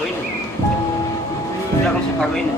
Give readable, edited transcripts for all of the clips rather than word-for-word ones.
পাগই না, এরকম সে পাগই না।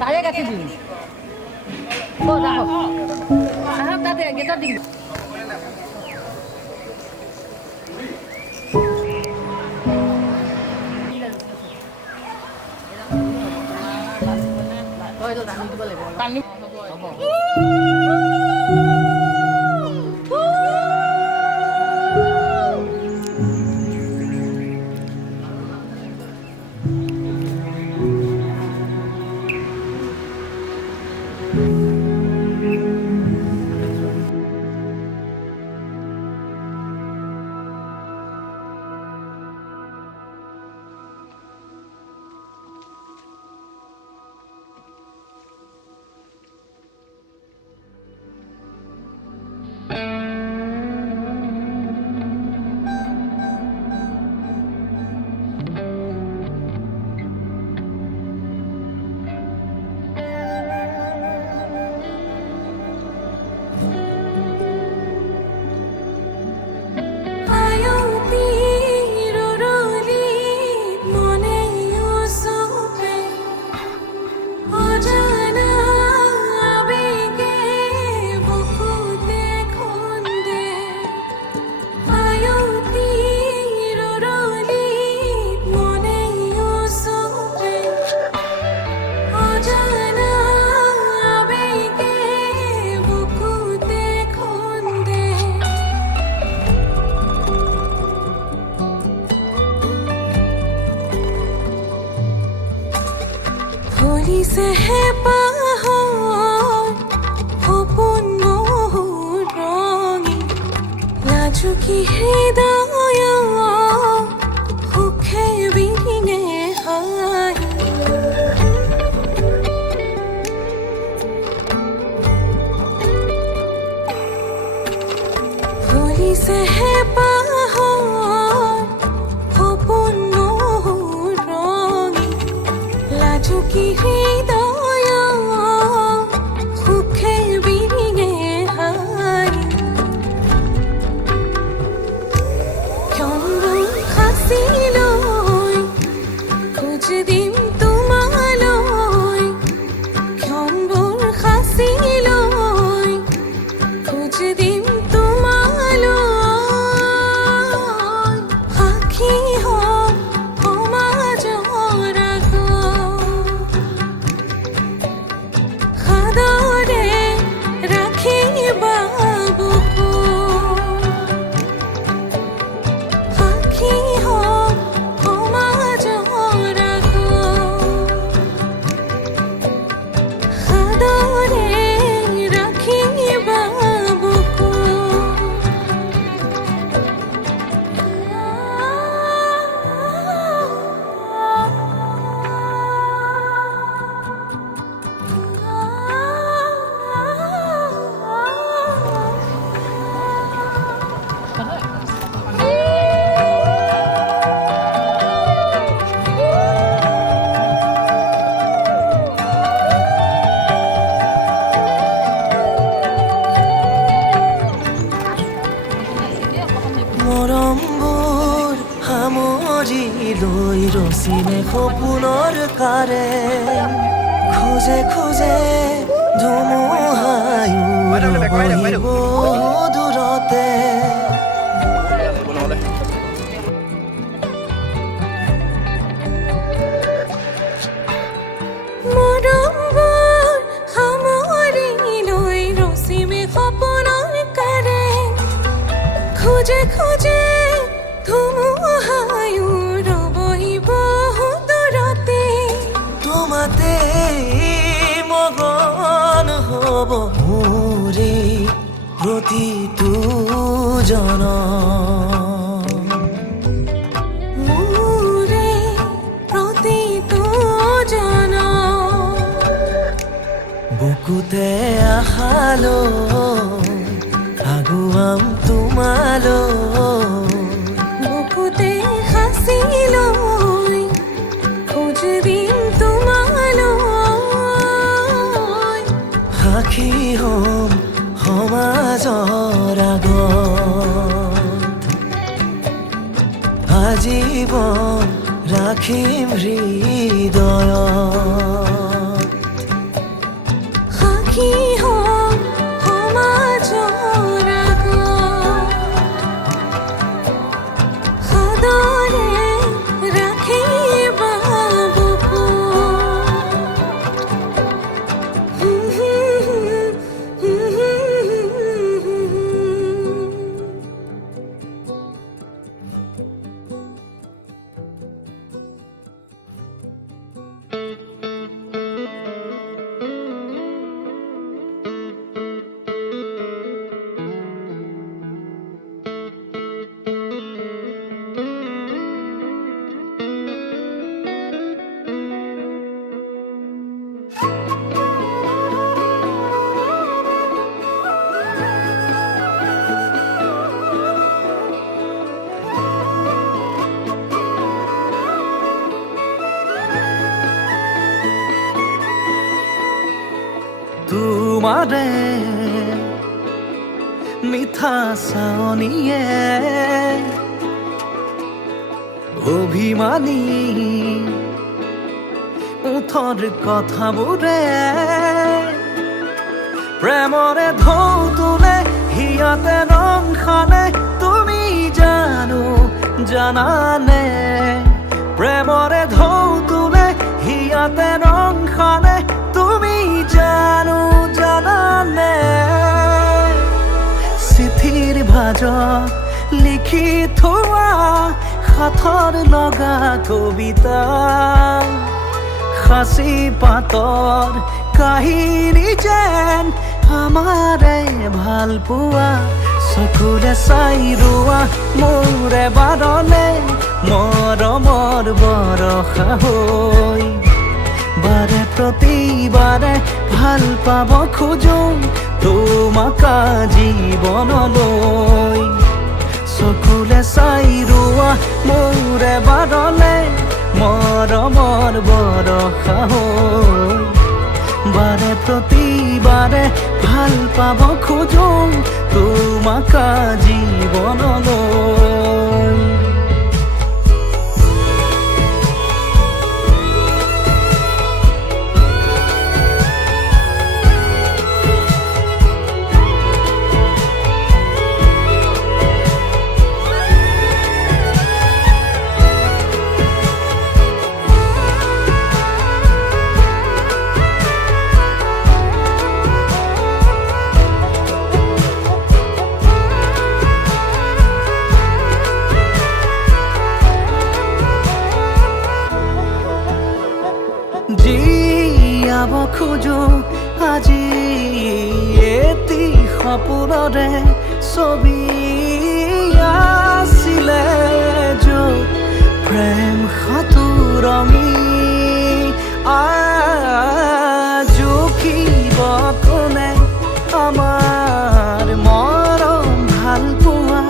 তারে কাছে দিন ও দেখো সাহেব দাদা গেটা দিন ওই তো দানি দিব লাগিব দানি হ'ব से है पाहर গোপন রঙে লাজুকি হৃদয় সুখে বিনে হায় ভুলি से है পাহর গোপন রঙে লাজুকি হৃদয় সুখে বিনে হায় ক্ষণ হাসিলৈ খোজ দিম তোমালৈ ক্ষণবোৰ হাসিলৈ খোজ দিম তোমালৈ সাক্ষী হম সমাজৰ আগত সপোনৰ কাৰে খোজে খোজে ধুমুহায়ো বহিব দূৰতে মৰমবোৰ সামৰি লৈ ৰচিমে সপোনৰ কাৰে খোজে খোজে ধুমুহায়ো ৰবহিব দূৰতে তোমাতে মগন হ'ব মোৰে প্ৰতিটো জনম মোৰে প্ৰতিটো জনম বুকুতে আশালৈ আগুৱাম তোমালৈ বুকুতে সাঁচি লৈ খোজ দিম তোমালৈ সাক্ষী হ'ম সমাজৰ আগত আজীৱন ৰাখিম হৃদয়ত সাক্ষী হ'ম সমাজৰ আগত সদৰে ৰাখিবা বুকুত তোমাৰে মিঠা চাৱনিয়ে অভিমানী ওঠৰ কথাবোৰে প্ৰেমৰে ঢৌ তোলে হিয়াতে ৰং সানে তুমি জানো জানানে প্ৰেমৰে ঢৌ তোলে হিয়াতে ৰং সানে তুমি জানো জানানে চিঠিৰ ভাজত লিখি থোৱা সাথৰ লগা কবিতা সাঁচি পাতৰ কাহিনী যেন আমাৰে ভাল পোৱা চকুৰে চাই ৰোৱা মোৰে বাৰলে মৰমৰ বৰষা হৈ বাৰে প্ৰতিবাৰে ভাল পাব খোজো তোমাক জীৱনলৈ চকুলে চাই ৰোৱা মোৰে বাৰলে মৰমৰ বৰষা হৈ বাৰে প্ৰতিবাৰে ভাল পাব খোজো তোমাক জীৱনলৈ জীয়াব খোজো আজি এটি সপোনৰে ছবি আছিলে য'ত প্ৰেম সাঁতুৰঙি জুখিব কোনে আমাৰ মৰম ভাল পোৱা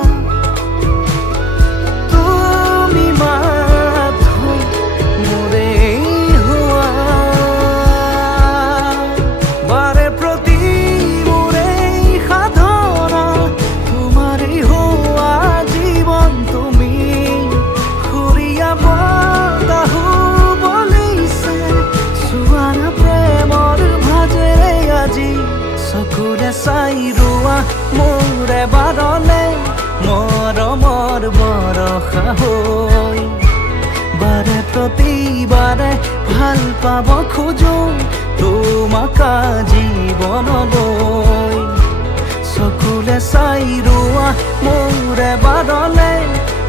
তুমি মাথো মোৰে প্ৰেমৰ ভাজেৰে আজি চকুৰে চাই ৰোৱা মোৰ এবাৰলে মৰমৰ বৰষা হৈ বাৰে প্ৰতিবাৰে ভাল পাব খোজো তোমাক জীৱনলৈ চকুৰে চাই ৰোৱা মোৰ এবাৰলে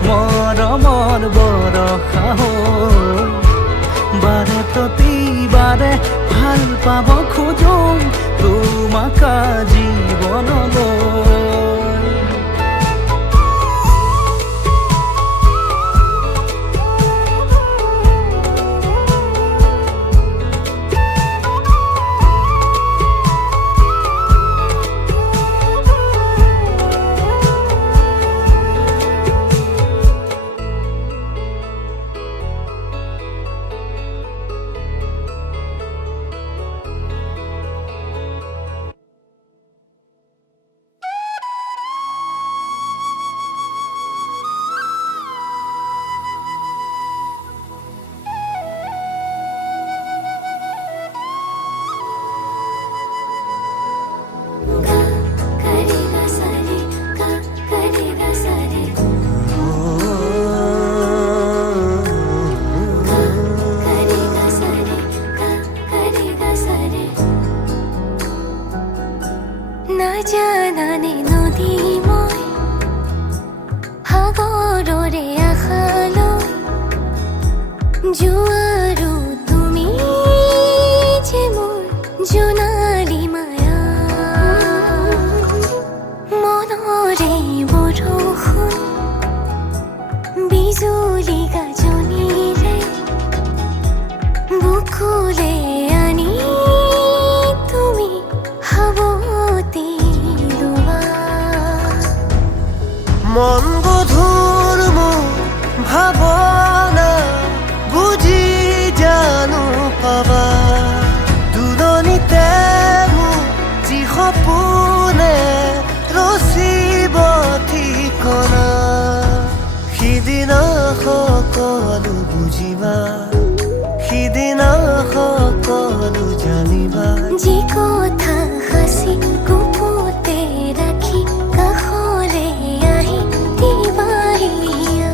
মৰমৰ বৰষা হৈ বাৰে প্ৰতিবাৰে ভাল পাব খোজো তোমাক জীৱনলৈ নাজানানে নদী মই সাগৰৰে আশালৈ জোৱাৰো তুমি যে মোৰ জোনালী মায়া মনৰে বৰষুণ বিজুলী গাজনিৰে বুকুলে আনি তুমি হাবতি মন গধুৰ মোৰ ভাৱনা বুজি জানো পাবা দুৰণিতে মোৰ যি সপোনে ৰচিব ঠিকনা সিদিনা সকলো বুজিবা সিদিনা সকলো জানিবা যি কথা সাঁচি গুপুতে ৰাখি কাষলে আহি দিবাহিয়া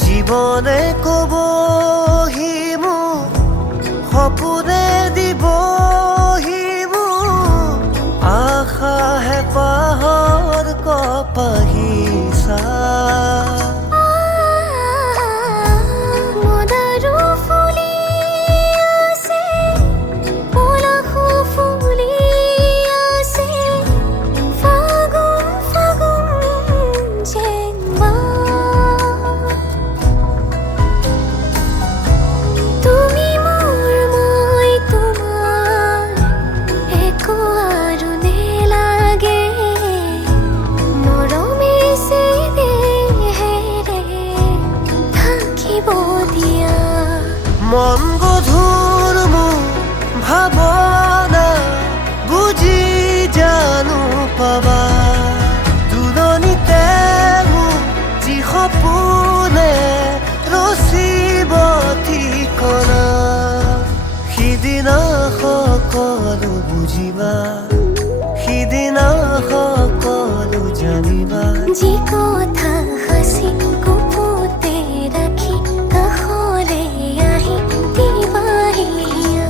জীৱনে ক'বহি মোক সপোনে দিবহি মোক আশাহে পাহৰ কপাহিছা মদাৰো ফুলি আছে পলাশো ফুলি আছে ফাগুন ফাগুন যেন তুমি মোৰ মই তোমাৰ একো আৰু নেলাগে মৰমে চেহেৰে থাকিব দিয়া মন গধুৰ মোৰ ভাৱনা বুজি জানো পাবা দুৰণিতে মোৰ যি সপোনে ৰচিব ঠিকনা সিদিনা সকলো বুজিবা সিদিনা সকলো জানিবা যি কথা সাঁচি গুপুতে ৰাখি কাষলে আহি দিবাহিয়া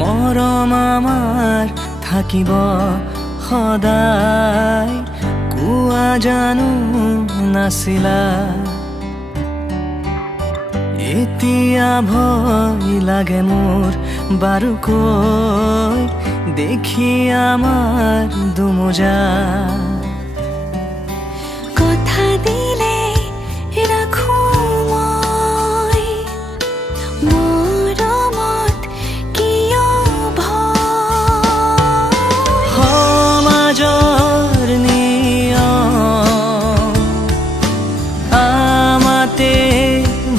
মৰম আমাৰ থাকিব সদায় কোৱা জানো নাছিলা এতিয়া ভয় লাগে মোৰ বাৰুকৈ দেখি আমাৰ দুমোজা কথা দিলে ৰাখো মই মৰমত কিয় ভয় সমাজৰ নিয়ম আমাতে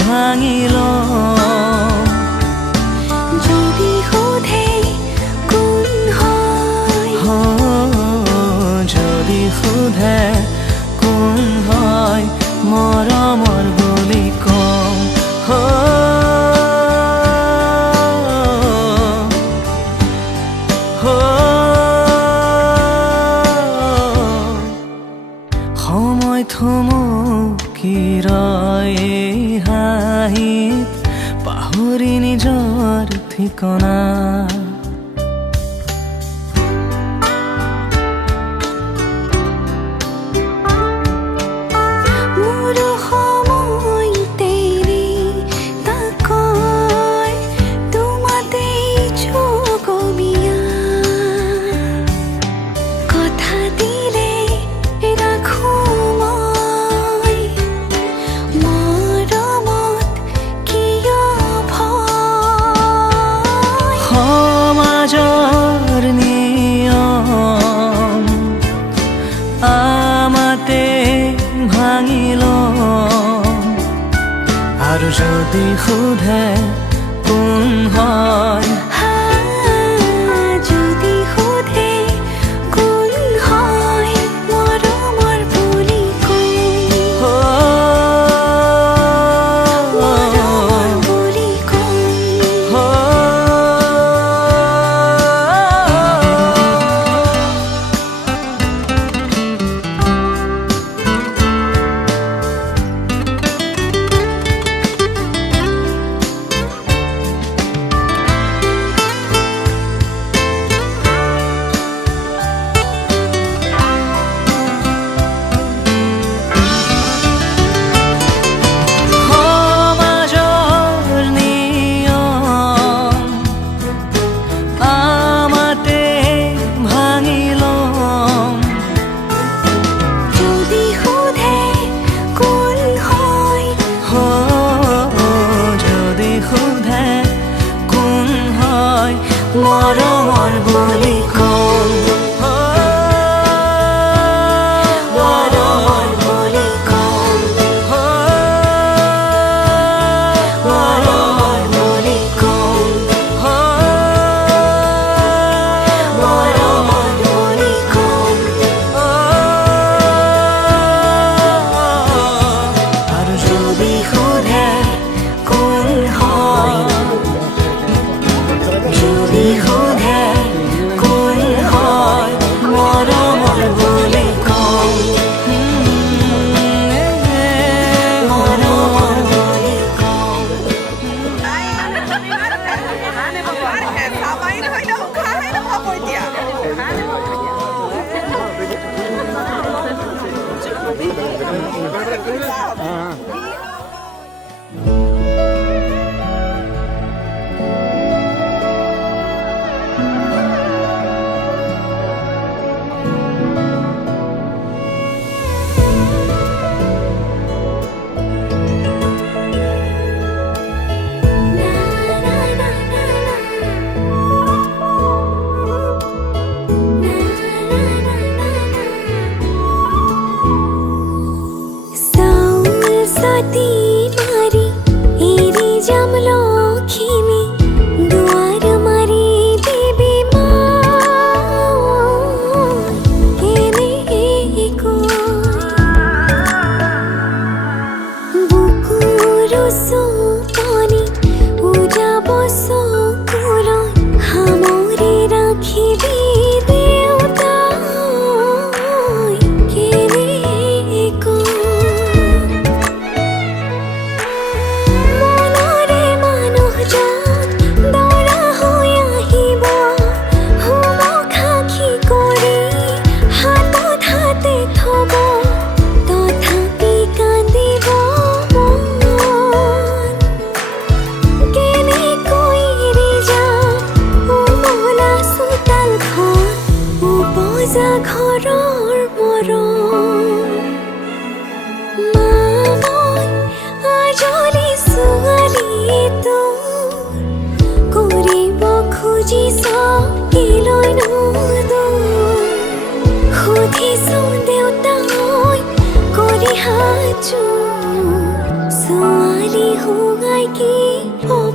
ভাঙি লওঁ যদি সোধে কোন হয় যদি সোধে কোন হয় মৰমৰ বুলি কম সময় থমকি ৰয় হাঁহিত পাহৰি নিজৰ ঠিকনা মোৰ সময়তেই তাকৈ তোমাতেই চুকমিয়া কথা দিলে ৰাখো মই মৰমত কিয় ভয় সমাজৰ নিয়ম আমাতে ভাঙি লওঁ আৰু যদি সোধে কোন হয় যদি সোধে কোন হয় মৰমৰ বুলি কম মৰমৰ বুলি কম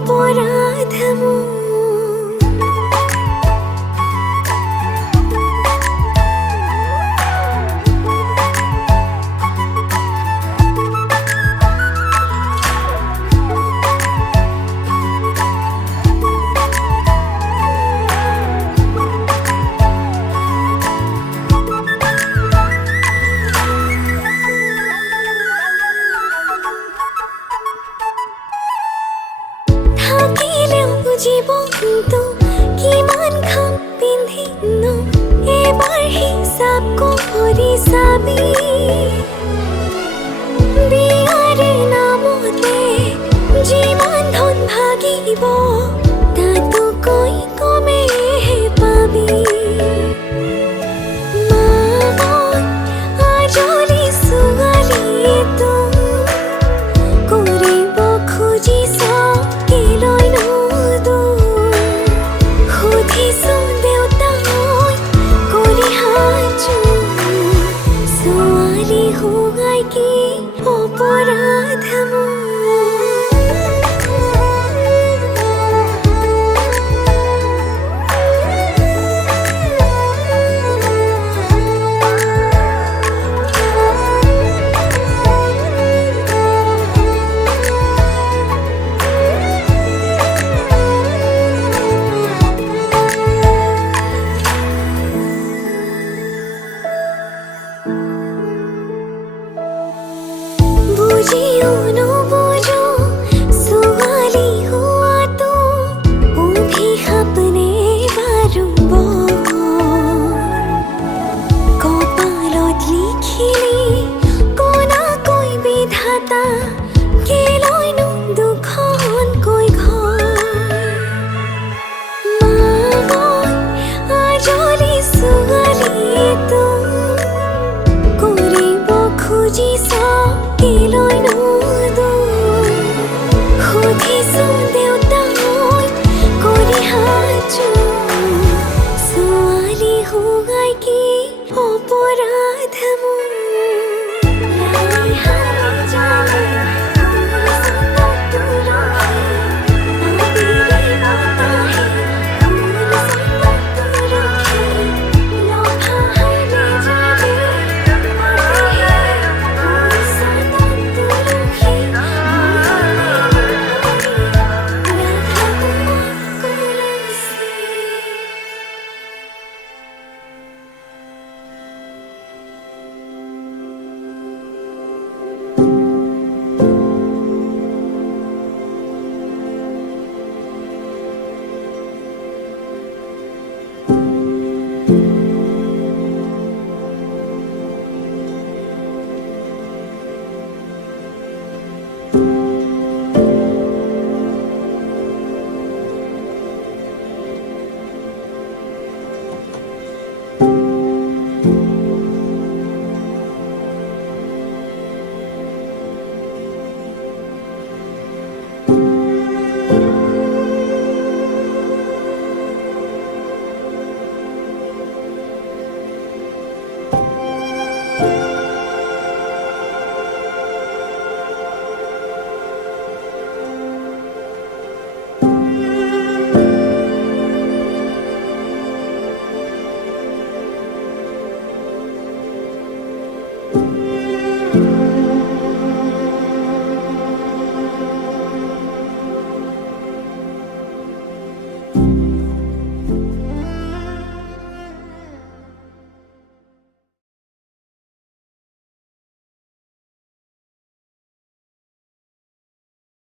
অপৰাধ মোৰ থাকিলেও জীৱনটো কিমান খাম পিন্ধিনো এবাৰ হিচাপ কৰি চাবি বিয়াৰে নামতে যিমান ধন ভাগিব